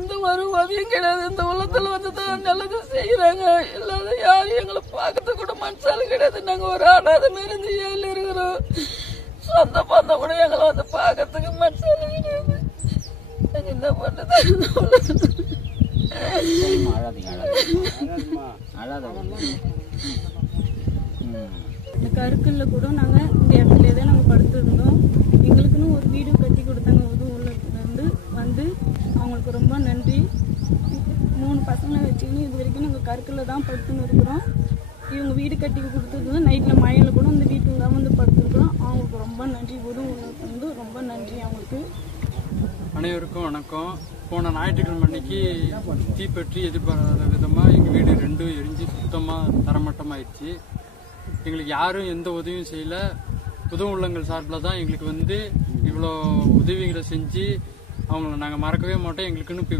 எந்த ஒரு உதவியும் கிடையாது. இந்த உள்ளத்துல வந்துதான் நல்லது செய்யறாங்க. இல்லாத யாரும் எங்களை பார்க்கறது கூட மனசாலும் கிடையாது. நாங்க ஒரு அனாதை மாரி இந்த ஏழு இருக்கிறோம். சொந்த பந்தம் கூட எங்களை வந்து பார்க்கறதுக்கு மனசாலும் கிடையாது. நாங்க என்ன பண்றது? இந்த கருக்கல்ல கூட நாங்க இந்த இடத்துல தான் நாங்க படுத்திருந்தோம். எங்களுக்குன்னு ஒரு வீடு கட்டி கொடுத்தாங்க. உதவுலேருந்து வந்து அவங்களுக்கு ரொம்ப நன்றி. 3 பசங்களை வச்சுக்கின்னு இது வரைக்கும் நாங்கள் கருக்கல்ல தான் படுத்துன்னு இருக்கிறோம். இவங்க வீடு கட்டி கொடுத்தது நைட்டில் மழையில் கூட இந்த வீட்டில் தான் வந்து படுத்துருக்குறோம். அவங்களுக்கு ரொம்ப நன்றி. உதவுலேருந்து வந்து ரொம்ப நன்றி அவங்களுக்கு. அனைவருக்கும் வணக்கம். போன ஞாயிற்றுக்கிழமை அன்னைக்கு தீப்பற்றி எதிர்பாராத விதமாக எங்கள் வீடு 2 எரிஞ்சு சுத்தமாக தரமட்டமாயிடுச்சு. எங்களுக்கு யாரும் எந்த உதவியும் செய்யலை. உதவும் உள்ளங்கள் சார்பில் தான் எங்களுக்கு வந்து இவ்வளோ உதவிகளை செஞ்சு அவங்கள நாங்கள் மறக்கவே மாட்டோம். எங்களுக்குன்னு